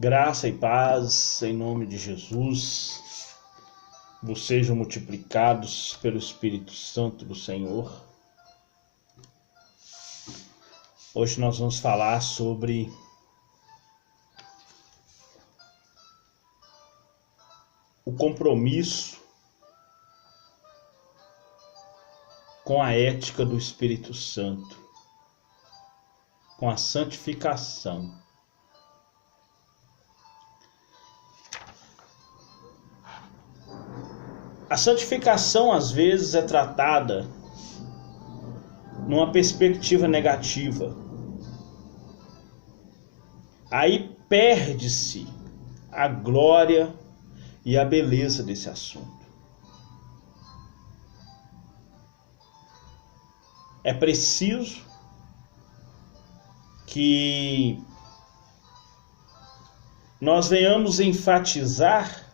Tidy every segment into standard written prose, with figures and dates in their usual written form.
Graça e paz em nome de Jesus vos sejam multiplicados pelo Espírito Santo do Senhor. Hoje nós vamos falar sobre o compromisso com a ética do Espírito Santo, com a santificação. A santificação às vezes é tratada numa perspectiva negativa. Aí perde-se a glória e a beleza desse assunto. É preciso que nós venhamos enfatizar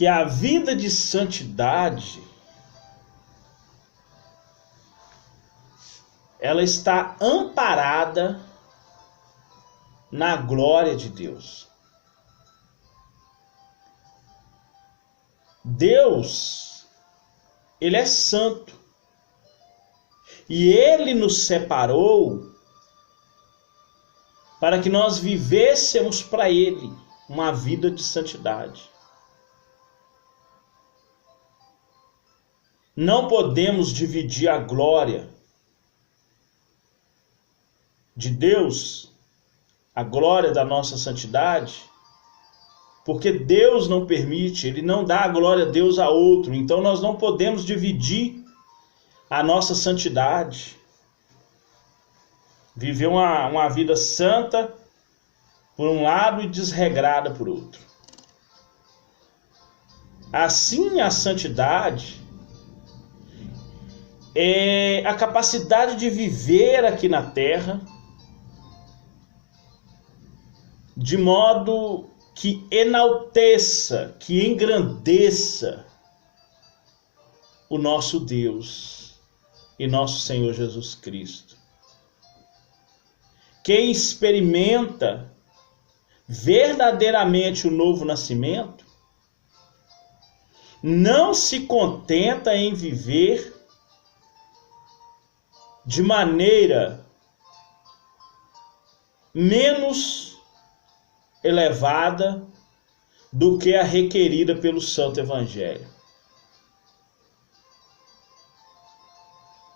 que a vida de santidade ela está amparada na glória de Deus. Deus, ele é santo e ele nos separou para que nós vivêssemos para ele uma vida de santidade. Não podemos dividir a glória de Deus, a glória da nossa santidade, porque Deus não permite, Ele não dá a glória a Deus a outro. Então nós não podemos dividir a nossa santidade, viver uma vida santa por um lado e desregrada por outro. Assim, a santidade é a capacidade de viver aqui na terra de modo que enalteça, que engrandeça o nosso Deus e nosso Senhor Jesus Cristo. Quem experimenta verdadeiramente o novo nascimento não se contenta em viver de maneira menos elevada do que a requerida pelo Santo Evangelho.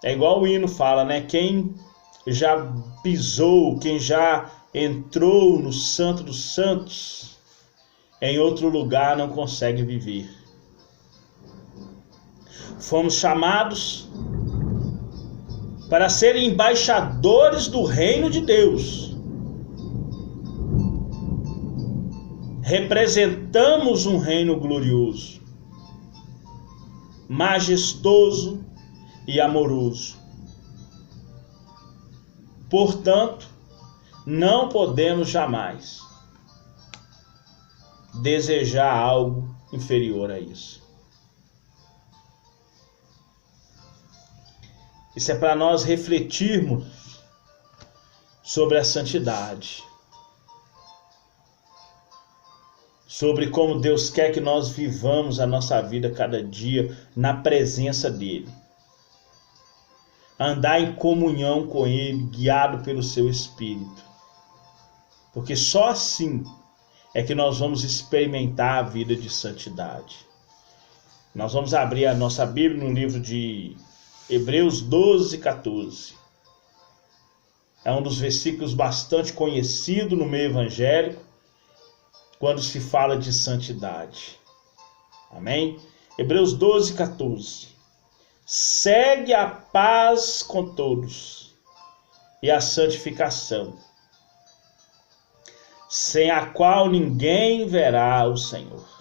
É igual o hino fala, né? Quem já pisou, quem já entrou no Santo dos Santos, em outro lugar não consegue viver. Fomos chamados para serem embaixadores do reino de Deus. Representamos um reino glorioso, majestoso e amoroso. Portanto, não podemos jamais desejar algo inferior a isso. Isso é para nós refletirmos sobre a santidade, sobre como Deus quer que nós vivamos a nossa vida cada dia na presença dEle. Andar em comunhão com Ele, guiado pelo seu Espírito. Porque só assim é que nós vamos experimentar a vida de santidade. Nós vamos abrir a nossa Bíblia no livro de Hebreus 12, 14. É um dos versículos bastante conhecido no meio evangélico, quando se fala de santidade. Amém? Hebreus 12, 14. Segue a paz com todos e a santificação, sem a qual ninguém verá o Senhor.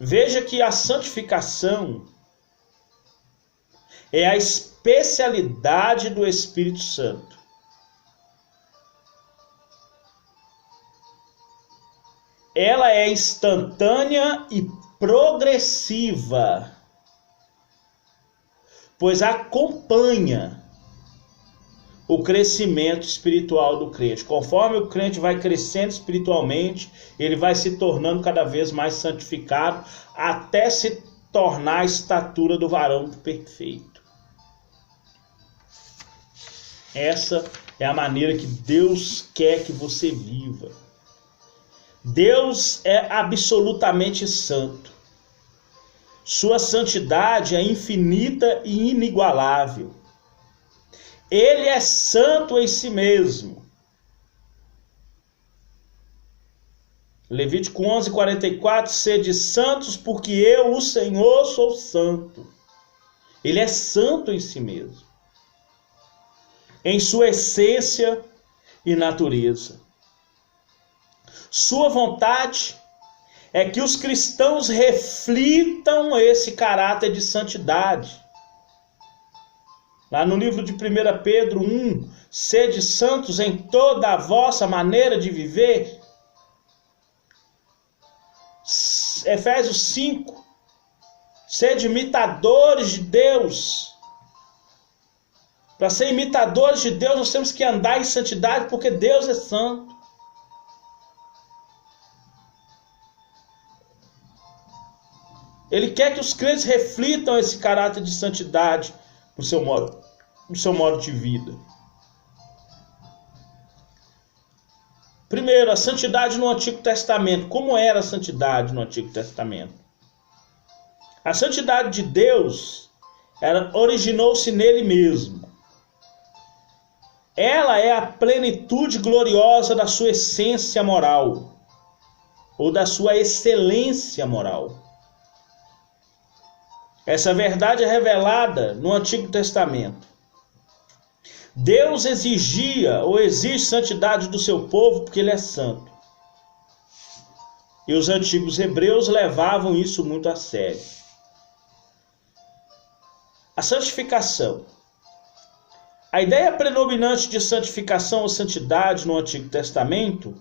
Veja que a santificação é a especialidade do Espírito Santo. Ela é instantânea e progressiva, pois acompanha o crescimento espiritual do crente. Conforme o crente vai crescendo espiritualmente, ele vai se tornando cada vez mais santificado, até se tornar a estatura do varão perfeito. Essa é a maneira que Deus quer que você viva. Deus é absolutamente santo. Sua santidade é infinita e inigualável. Ele é santo em si mesmo. Levítico 11:44, sede santos, porque eu, o Senhor, sou santo. Ele é santo em si mesmo, em sua essência e natureza. Sua vontade é que os cristãos reflitam esse caráter de santidade. Lá no livro de 1 Pedro 1, sede santos em toda a vossa maneira de viver. Efésios 5, sede imitadores de Deus. Para ser imitadores de Deus, nós temos que andar em santidade, porque Deus é santo. Ele quer que os crentes reflitam esse caráter de santidade no seu modo de vida. Primeiro, a santidade no Antigo Testamento. Como era a santidade no Antigo Testamento? A santidade de Deus originou-se nele mesmo. Ela é a plenitude gloriosa da sua essência moral, ou da sua excelência moral. Essa verdade é revelada no Antigo Testamento. Deus exigia ou exige santidade do seu povo porque ele é santo. E os antigos hebreus levavam isso muito a sério. A santificação. A ideia predominante de santificação ou santidade no Antigo Testamento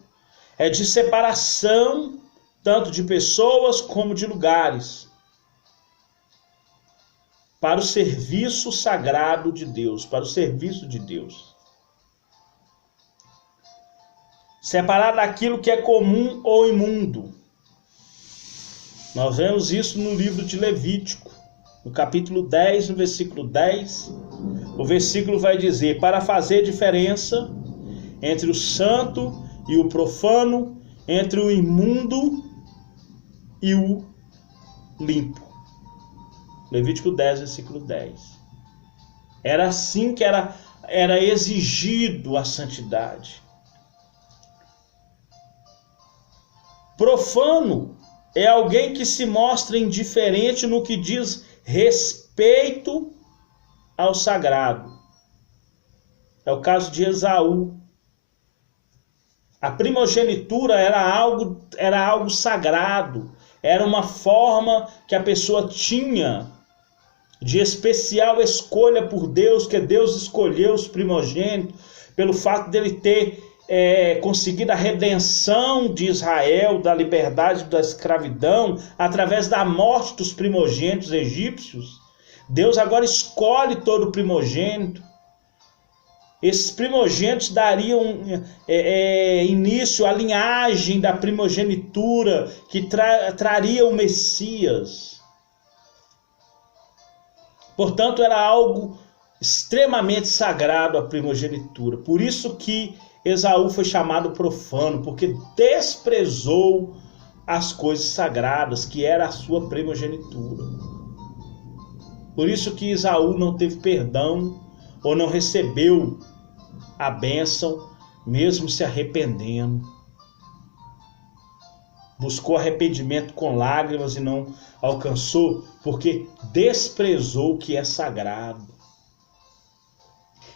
é de separação tanto de pessoas como de lugares, para o serviço sagrado de Deus, para o serviço de Deus. Separar daquilo que é comum ou imundo. Nós vemos isso no livro de Levítico, no capítulo 10, no versículo 10. O versículo vai dizer: para fazer diferença entre o santo e o profano, entre o imundo e o limpo. Levítico 10, versículo 10. Era assim que era exigido a santidade. Profano é alguém que se mostra indiferente no que diz respeito ao sagrado. É o caso de Esaú. A primogenitura era algo sagrado, era uma forma que a pessoa tinha de especial escolha por Deus, que Deus escolheu os primogênitos, pelo fato dele ter conseguido a redenção de Israel, da liberdade da escravidão, através da morte dos primogênitos egípcios. Deus agora escolhe todo primogênito. Esses primogênitos dariam início à linhagem da primogenitura que traria o Messias. Portanto, era algo extremamente sagrado a primogenitura. Por isso que Esaú foi chamado profano, porque desprezou as coisas sagradas, que era a sua primogenitura. Por isso que Esaú não teve perdão, ou não recebeu a bênção, mesmo se arrependendo. Buscou arrependimento com lágrimas e não alcançou, porque desprezou o que é sagrado.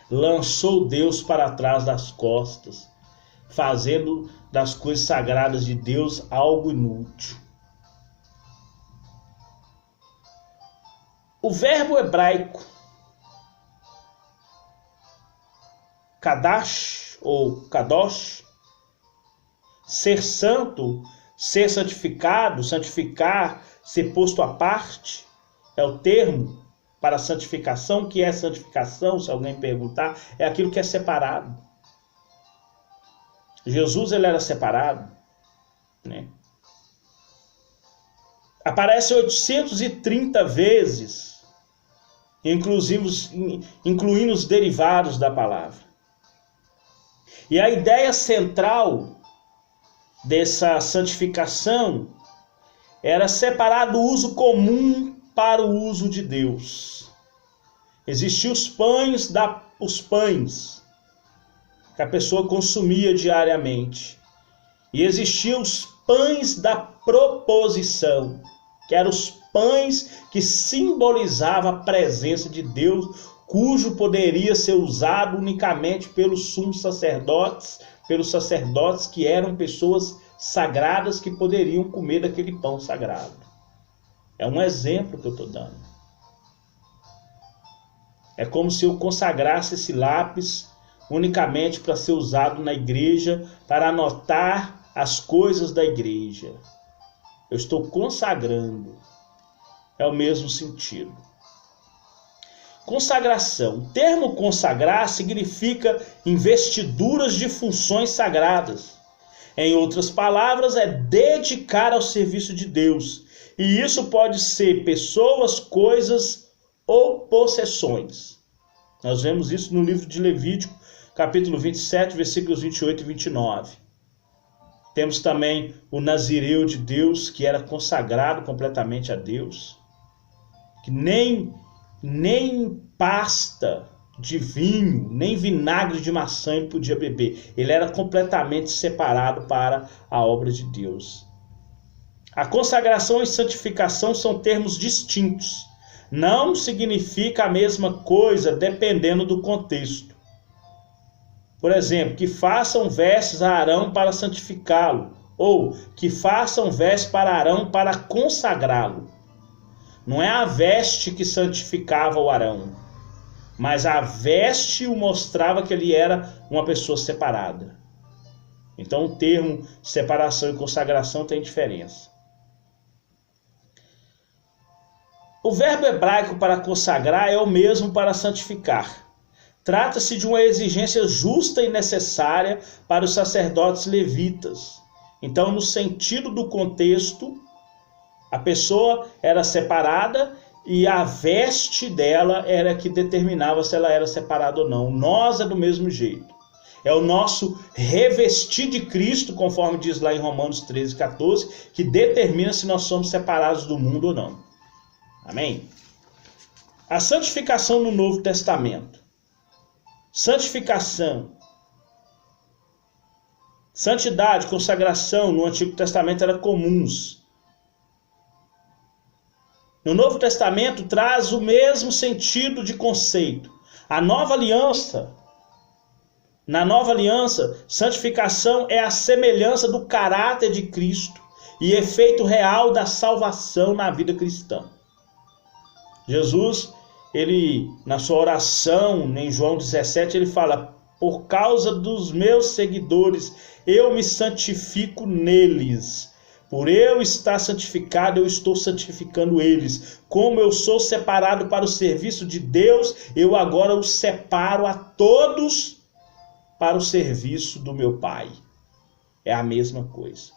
Lançou Deus para trás das costas, fazendo das coisas sagradas de Deus algo inútil. O verbo hebraico Kadash ou Kadosh, ser santo, ser santificado, santificar, ser posto à parte, é o termo para a santificação. O que é santificação, se alguém perguntar, é aquilo que é separado. Jesus, ele era separado, né? Aparece 830 vezes, incluindo os derivados da palavra. E a ideia central dessa santificação era separar do uso comum para o uso de Deus. Existiam os pães que a pessoa consumia diariamente. E existiam os pães da proposição, que eram os pães que simbolizavam a presença de Deus, cujo poderia ser usado unicamente pelos sumos sacerdotes, que eram pessoas sagradas que poderiam comer daquele pão sagrado. É um exemplo que eu estou dando. É como se eu consagrasse esse lápis unicamente para ser usado na igreja, para anotar as coisas da igreja. Eu estou consagrando. É o mesmo sentido. Consagração. O termo consagrar significa investiduras de funções sagradas. Em outras palavras, é dedicar ao serviço de Deus. E isso pode ser pessoas, coisas ou possessões. Nós vemos isso no livro de Levítico, capítulo 27, versículos 28 e 29. Temos também o nazireu de Deus, que era consagrado completamente a Deus, que nem pasta de vinho, nem vinagre de maçã ele podia beber. Ele era completamente separado para a obra de Deus. A consagração e santificação são termos distintos. Não significa a mesma coisa dependendo do contexto. Por exemplo, que façam vestes a Arão para santificá-lo, ou que façam vestes para Arão para consagrá-lo. Não é a veste que santificava o Arão, mas a veste o mostrava que ele era uma pessoa separada. Então o termo separação e consagração tem diferença. O verbo hebraico para consagrar é o mesmo para santificar. Trata-se de uma exigência justa e necessária para os sacerdotes levitas. Então, no sentido do contexto, a pessoa era separada e a veste dela era que determinava se ela era separada ou não. Nós é do mesmo jeito. É o nosso revestir de Cristo, conforme diz lá em Romanos 13, 14, que determina se nós somos separados do mundo ou não. Amém? A santificação no Novo Testamento. Santificação, santidade, consagração no Antigo Testamento eram comuns. No Novo Testamento traz o mesmo sentido de conceito. Na Nova Aliança, santificação é a semelhança do caráter de Cristo e efeito real da salvação na vida cristã. Jesus, ele, na sua oração, em João 17, ele fala: por causa dos meus seguidores, eu me santifico neles. Por eu estar santificado, eu estou santificando eles. Como eu sou separado para o serviço de Deus, eu agora os separo a todos para o serviço do meu Pai. É a mesma coisa.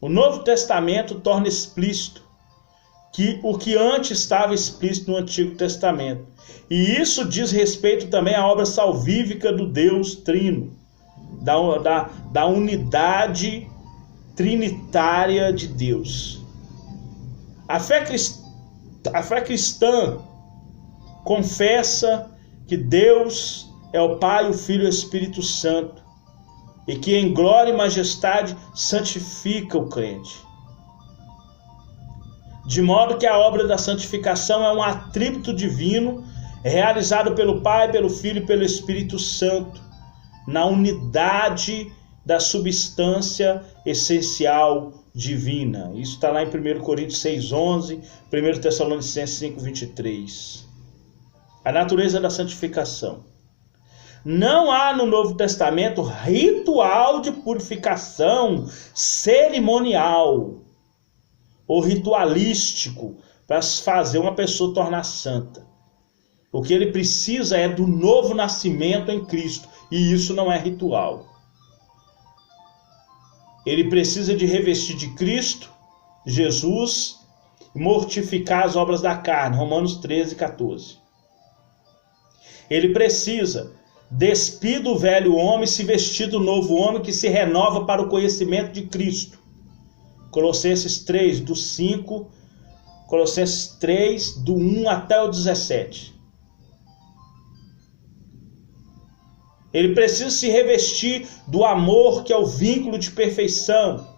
O Novo Testamento torna explícito que o que antes estava explícito no Antigo Testamento. E isso diz respeito também à obra salvífica do Deus Trino, da unidade trinitária de Deus. A fé cristã confessa que Deus é o Pai, o Filho e o Espírito Santo, e que em glória e majestade santifica o crente. De modo que a obra da santificação é um atributo divino realizado pelo Pai, pelo Filho e pelo Espírito Santo, na unidade da substância essencial divina. Isso está lá em 1 Coríntios 6,11, 1 Tessalonicenses 5,23. A natureza da santificação. Não há no Novo Testamento ritual de purificação cerimonial ou ritualístico para fazer uma pessoa tornar santa. O que ele precisa é do novo nascimento em Cristo, e isso não é ritual. Ele precisa de revestir de Cristo, Jesus, mortificar as obras da carne, Romanos 13, 14. Ele precisa despir do velho homem, se vestir do novo homem que se renova para o conhecimento de Cristo. Colossenses 3, do 5, Colossenses 3, do 1 até o 17. Ele precisa se revestir do amor, que é o vínculo de perfeição.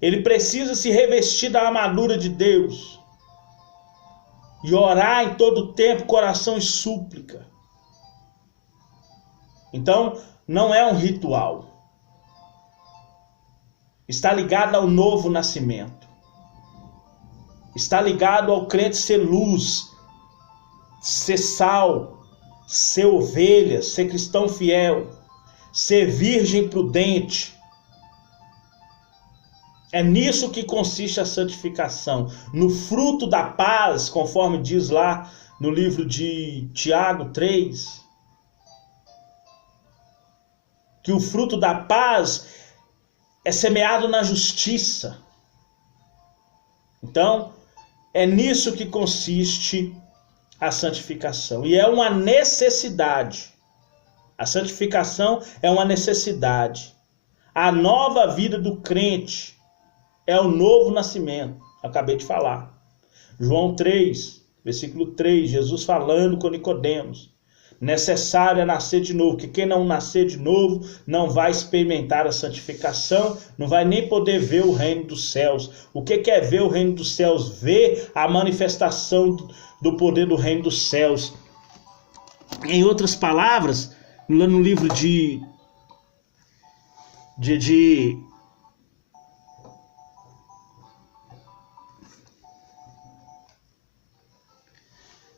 Ele precisa se revestir da armadura de Deus. E orar em todo tempo, coração e súplica. Então, não é um ritual. Está ligado ao novo nascimento. Está ligado ao crente ser luz, ser sal, ser ovelha, ser cristão fiel, ser virgem prudente. É nisso que consiste a santificação, no fruto da paz, conforme diz lá no livro de Tiago 3. Que o fruto da paz é semeado na justiça. Então, é nisso que consiste a santificação. E é uma necessidade. A santificação é uma necessidade. A nova vida do crente é o novo nascimento. Acabei de falar. João 3, versículo 3, Jesus falando com Nicodemos. Necessário é nascer de novo, que quem não nascer de novo não vai experimentar a santificação, não vai nem poder ver o reino dos céus. O que é ver o reino dos céus? Ver a manifestação do poder do reino dos céus. Em outras palavras, lá no livro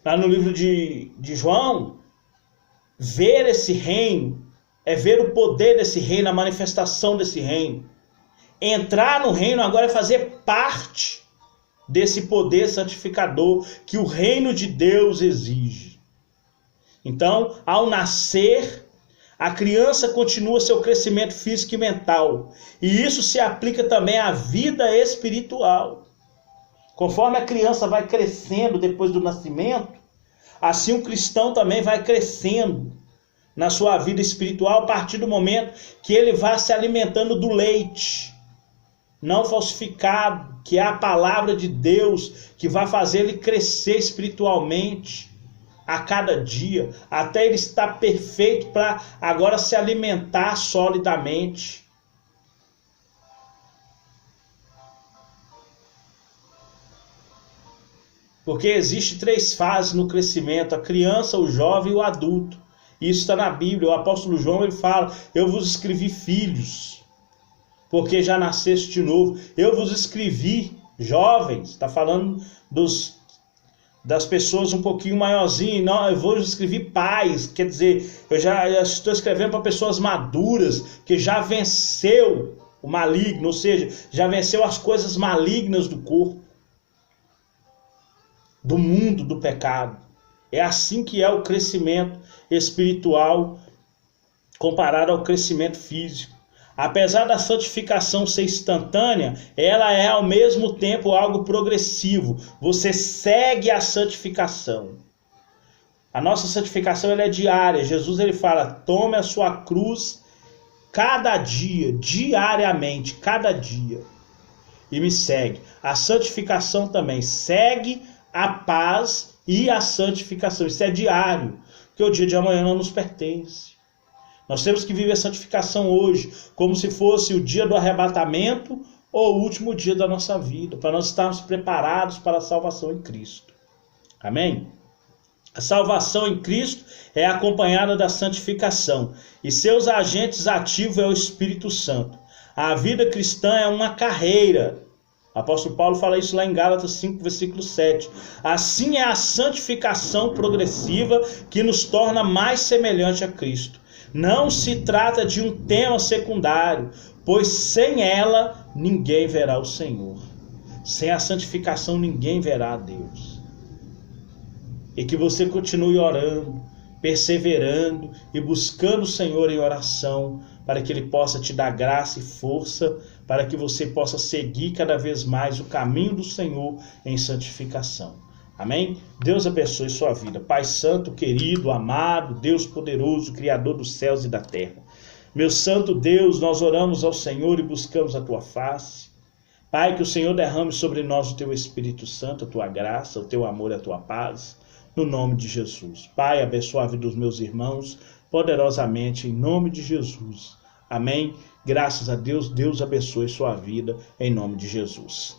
lá no livro de João, ver esse reino é ver o poder desse reino, a manifestação desse reino. Entrar no reino agora é fazer parte desse poder santificador que o reino de Deus exige. Então, ao nascer, a criança continua seu crescimento físico e mental. E isso se aplica também à vida espiritual. Conforme a criança vai crescendo depois do nascimento, assim o cristão também vai crescendo na sua vida espiritual a partir do momento que ele vai se alimentando do leite não falsificado, que é a palavra de Deus, que vai fazer ele crescer espiritualmente a cada dia, até ele estar perfeito para agora se alimentar solidamente. Porque existe 3 fases no crescimento: a criança, o jovem e o adulto. Isso está na Bíblia. O apóstolo João ele fala: eu vos escrevi filhos, porque já nasceste de novo. Eu vos escrevi jovens. Está falando das pessoas um pouquinho maiorzinhas. Não, eu vos escrevi pais. Quer dizer, eu já estou escrevendo para pessoas maduras, que já venceu o maligno, ou seja, já venceu as coisas malignas do corpo, do mundo, do pecado. É assim que é o crescimento espiritual comparado ao crescimento físico. Apesar da santificação ser instantânea, ela é ao mesmo tempo algo progressivo. Você segue a santificação. A nossa santificação ela é diária. Jesus ele fala: tome a sua cruz cada dia, diariamente, cada dia, e me segue. A santificação também segue a paz e a santificação. Isso é diário, porque o dia de amanhã não nos pertence. Nós temos que viver a santificação hoje, como se fosse o dia do arrebatamento ou o último dia da nossa vida, para nós estarmos preparados para a salvação em Cristo. Amém? A salvação em Cristo é acompanhada da santificação, e seus agentes ativos é o Espírito Santo. A vida cristã é uma carreira. O apóstolo Paulo fala isso lá em Gálatas 5, versículo 7. Assim é a santificação progressiva que nos torna mais semelhante a Cristo. Não se trata de um tema secundário, pois sem ela ninguém verá o Senhor. Sem a santificação ninguém verá a Deus. E que você continue orando, perseverando e buscando o Senhor em oração, para que Ele possa te dar graça e força, para que você possa seguir cada vez mais o caminho do Senhor em santificação. Amém? Deus abençoe sua vida. Pai santo, querido, amado, Deus poderoso, Criador dos céus e da terra. Meu santo Deus, nós oramos ao Senhor e buscamos a Tua face. Pai, que o Senhor derrame sobre nós o Teu Espírito Santo, a Tua graça, o Teu amor e a Tua paz, no nome de Jesus. Pai, abençoa a vida dos meus irmãos poderosamente, em nome de Jesus. Amém? Graças a Deus, Deus abençoe sua vida, em nome de Jesus.